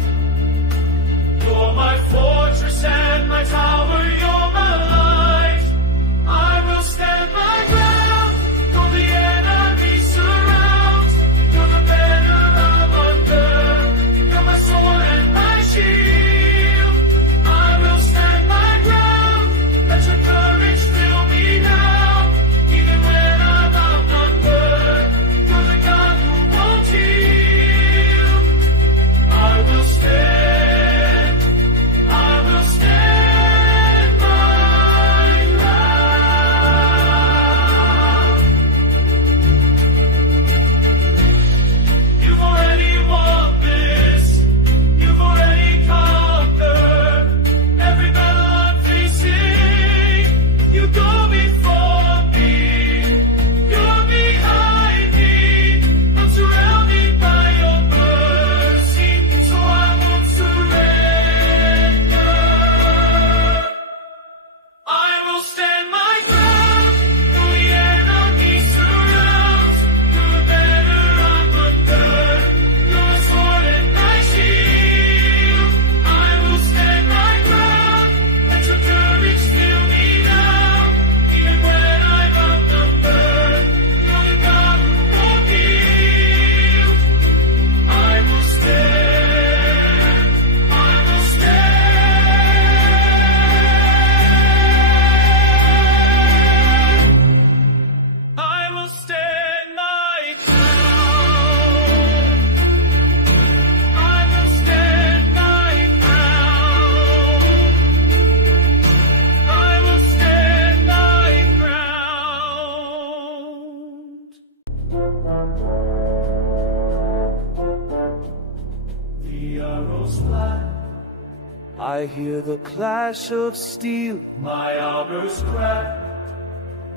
I hear the clash of steel. My armor's cracked.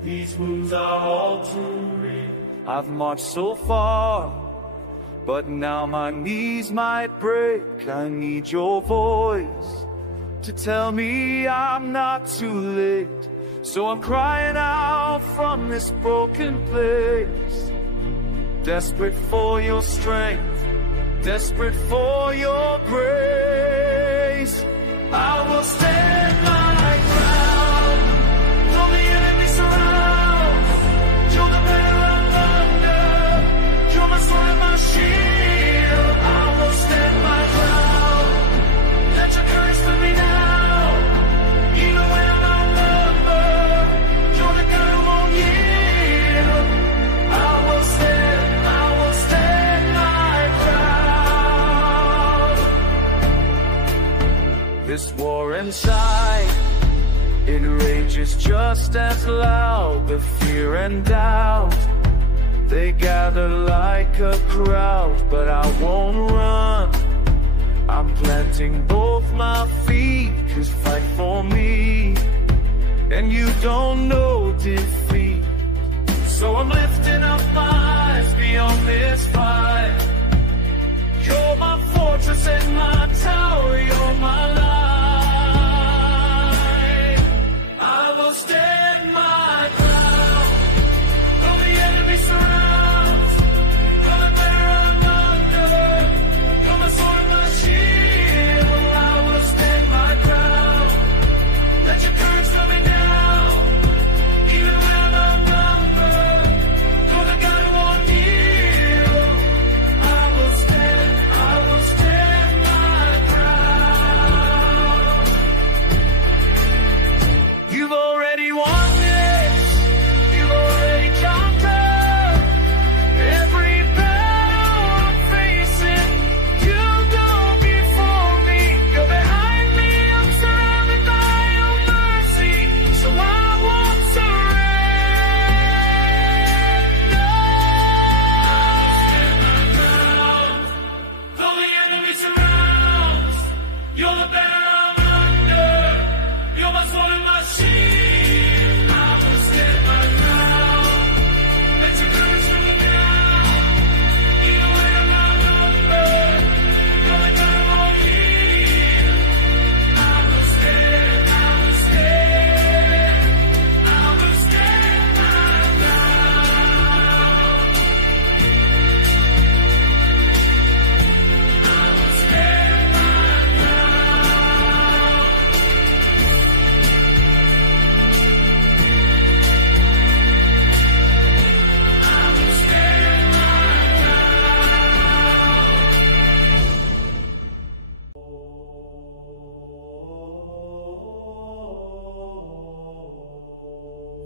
These wounds are all too real. I've marched so far, but now my knees might break. I need your voice to tell me I'm not too late. So I'm crying out from this broken place, desperate for your strength, desperate for your grace. I will stand my ground, though the enemy surrounds. You're the bearer of thunder, you're my sword and my shield. I will stand my ground, let your courage fill me now. Even when I'm outnumbered, you're the God who won't yield. I will stand my ground. This war inside, it rages just as loud. The fear and doubt, they gather like a crowd. But I won't run, I'm planting both my feet. 'Cause fight for me, and you don't know defeat. So I'm lifting up my eyes beyond this fight. You're my fortress and my tower, you're my light. I will stand my ground, though the enemy surrounds. You're the bearer of thunder, you're my sword and my shield. I will stand my ground, let your courage fill me down. Even when I'm outnumbered, you're the God who won't yield. I will stand my ground. You've already won this, you've already conquered every battle I'm facing. You go before me, you're behind me, I'm surrounded by your mercy, so I won't surrender. Though the enemy surrounds, you're the bearer of thunder, you're my sword and my shield. I will stand my ground, let your courage fill me down. Even when I'm outnumbered, you're the God who won't yield. I will stand my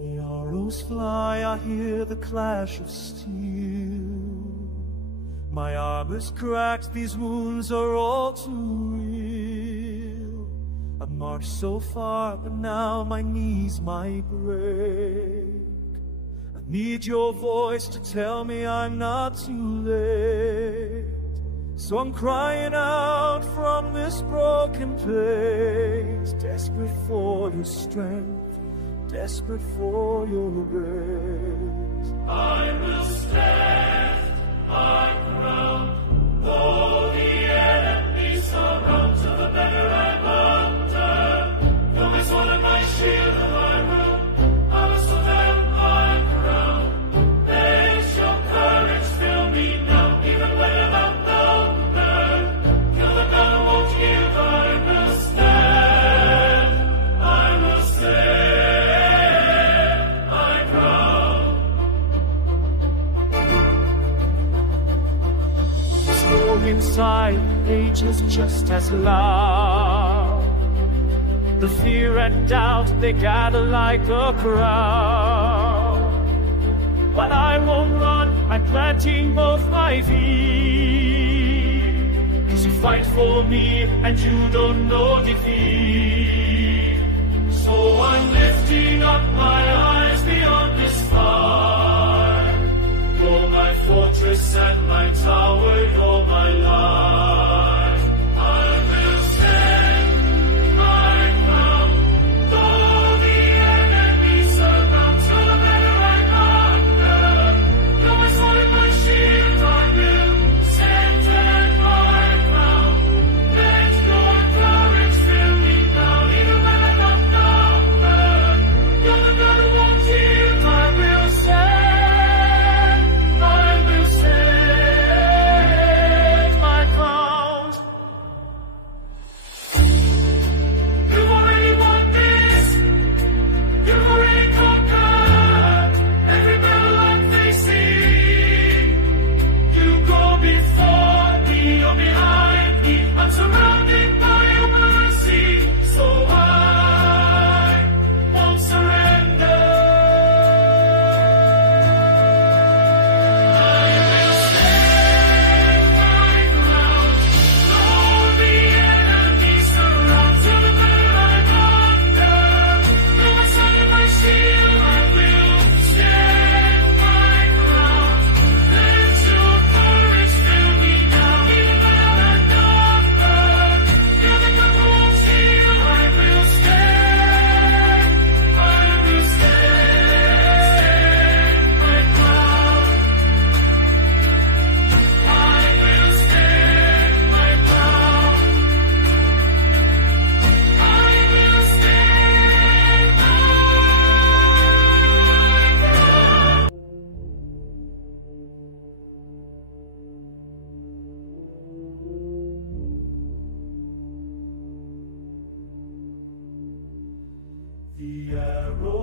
The arrows fly, I hear the clash of steel. My armor's cracked, these wounds are all too real. I've marched so far, but now my knees might break. I need your voice to tell me I'm not too late. So I'm crying out from this broken place, desperate for your strength, desperate for your grace. I will stand my ground, though the enemy surround. To the beggar I'm under, you're my sword and my shield and my robe. I will stand my ground, let your courage fill me now. Even when I'm outnumbered, you're the God who won't yield. I will stand my ground. This war inside rages just as loud. The fear and doubt, they gather like a crowd. But I won't run, I'm planting both my feet. 'Cause you fight for me and you don't know defeat. So I'm lifting up my eyes beyond this fight. You're my fortress and my tower, you're my light. I will stand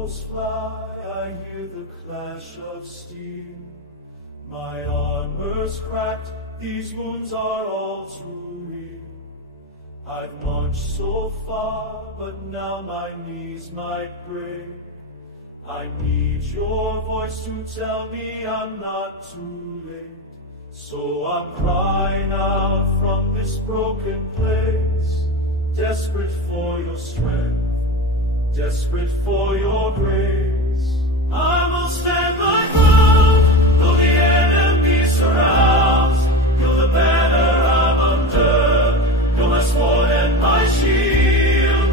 arrows fly, I hear the clash of steel. My armor's cracked, these wounds are all too real. I've marched so far, but now my knees might break. I need your voice to tell me I'm not too late. So I'm crying out from this broken place, desperate for your strength, desperate for your grace. I will stand my ground, though the enemy surrounds. You're the banner I'm under, you're my sword and my shield.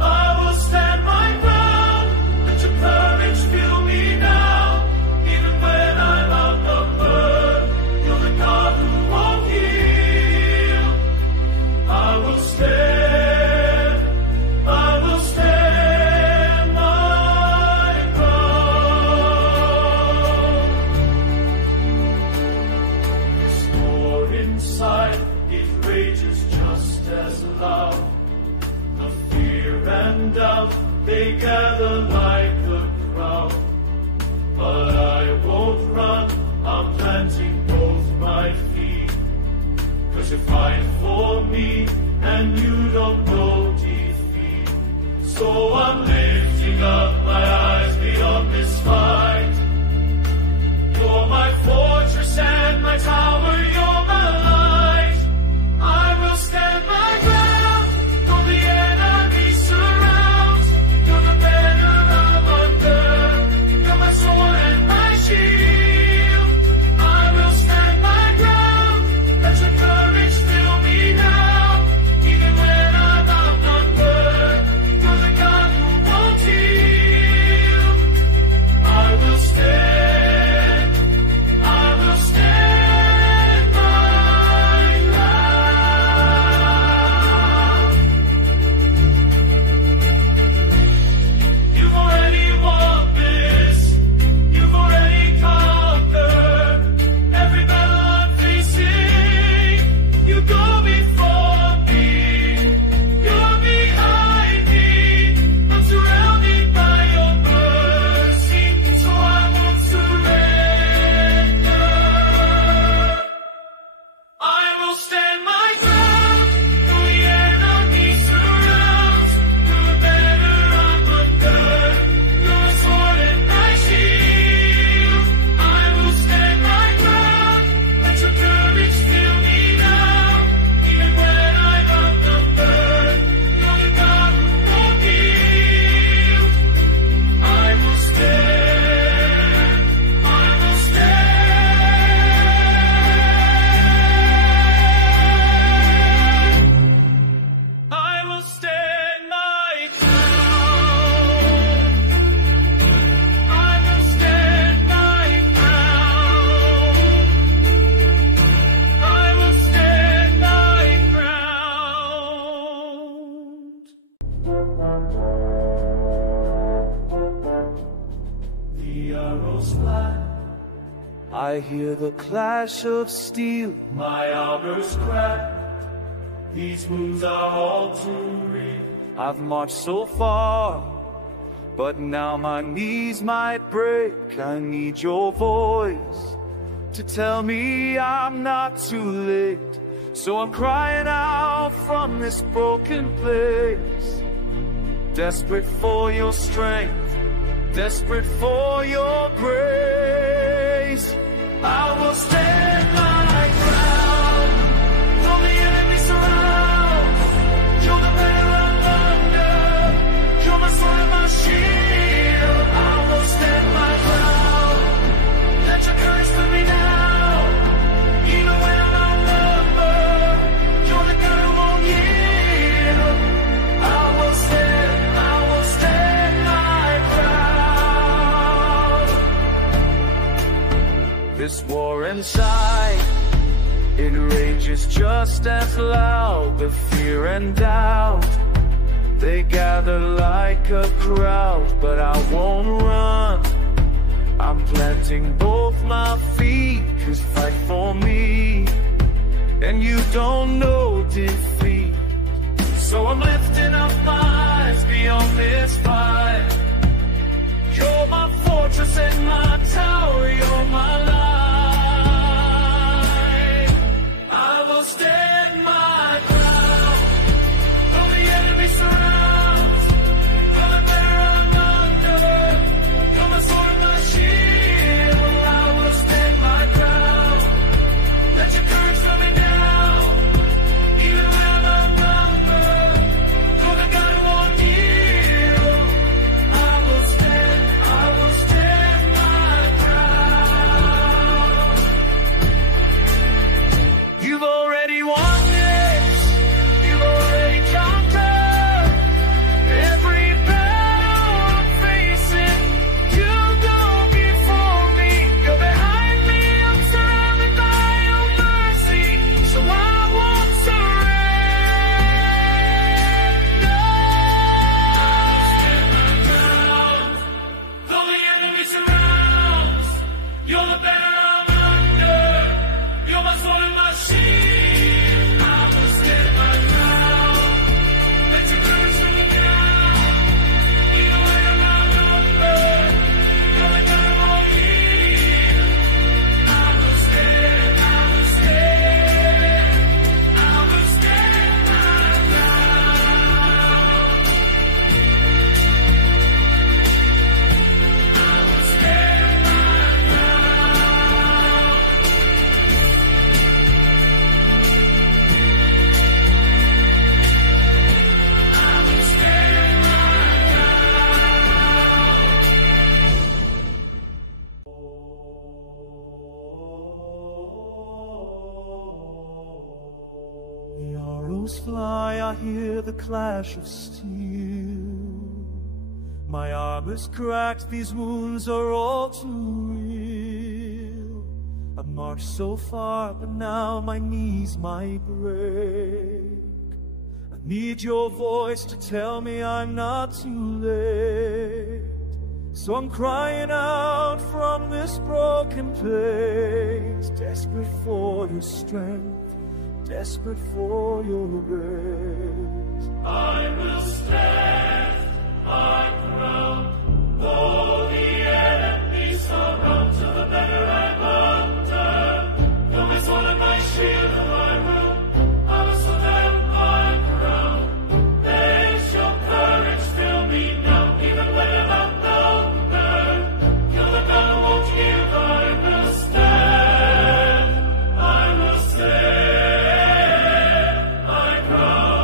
I will stand my ground, let your courage fill me now. Even when I'm outnumbered, you're the God who won't heal. I will stand my ground. The storm inside, it rages just as loud. The fear and doubt, they gather like a crowd. But I won't run, I'm planting both my feet. 'Cause you fight for me, and you don't know defeat. So I'm lifting up my eyes beyond this fight. You're my fortress and my tower, you're my light. I will stand my ground, though the enemy surrounds. You're the banner I'm under, you're my sword and my shield. I will stand my ground, let your courage fill me now. Even when I'm outnumbered, you're the God who won't heal. I will stand my ground. You've already won this, you've already conquered every battle I'm facing. You go before me, you're behind me. I'm surrounded by your mercy, so I won't surrender. I will stand my ground, though the enemy surrounds. You're the banner I'm under, you're my sword and my shield. I will stand my ground, let your courage fill me now. Even when I'm outnumbered, you're the God who won't heal. I will stand, I will stand. I will stand my ground. I will stand my ground. I will stand my ground. The arrows fly, I hear the clash of steel. my armor's cracked, these wounds are all too real. I've marched so far, but now my knees might break. I need your voice to tell me I'm not too late. So I'm crying out from this broken place, desperate for your strength, desperate for your grace. I will stand my ground, though the enemy surrounds. You're the banner I'm under, you're my sword and my shield. I will stand my ground, let your courage fill me now. Even when I'm outnumbered, you're the God who won't yield. I will stand my ground. This war inside, it rages just as loud. The fear and doubt, they gather like a crowd. But I won't run, I'm planting both my feet. 'Cause fight for me, and you don't know defeat. So I'm lifting up my eyes beyond this fight. hear the clash of steel. My armor's cracked, these wounds are all too real. I've marched so far, but now my knees might break. I need your voice to tell me I'm not too late. So I'm crying out from this broken place, desperate for your strength, desperate for your grace. I will stand my ground, though the enemy surround. To the better I'm under. You're my sword and my shield, and I will stand my ground. Let your courage fill me now, even when I'm outnumbered. You're the God who won't give. I will stand my ground.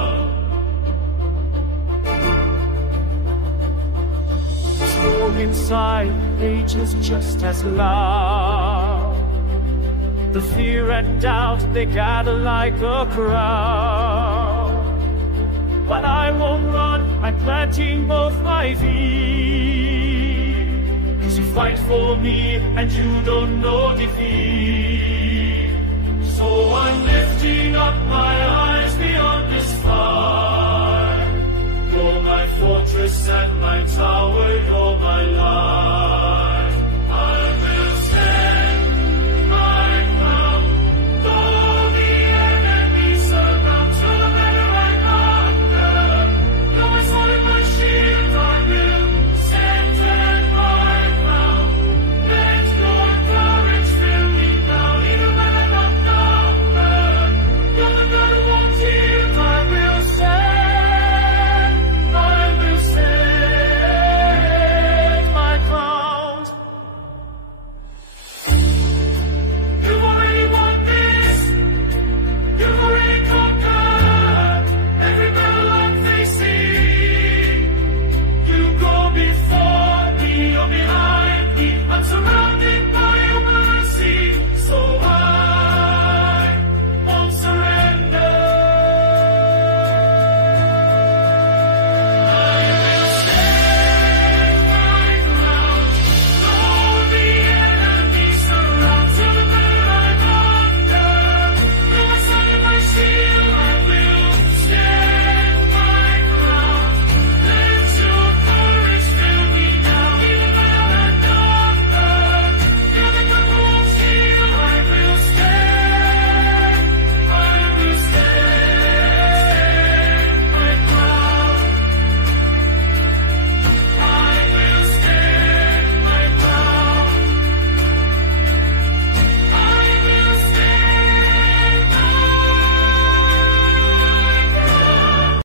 Inside, rages just as loud. The fear and doubt, they gather like a crowd. But I won't run, I'm planting both my feet. 'Cause you fight for me, and you don't know defeat. So I'm lifting up my eyes beyond this fight. You're my fortress and my tower, you're my life.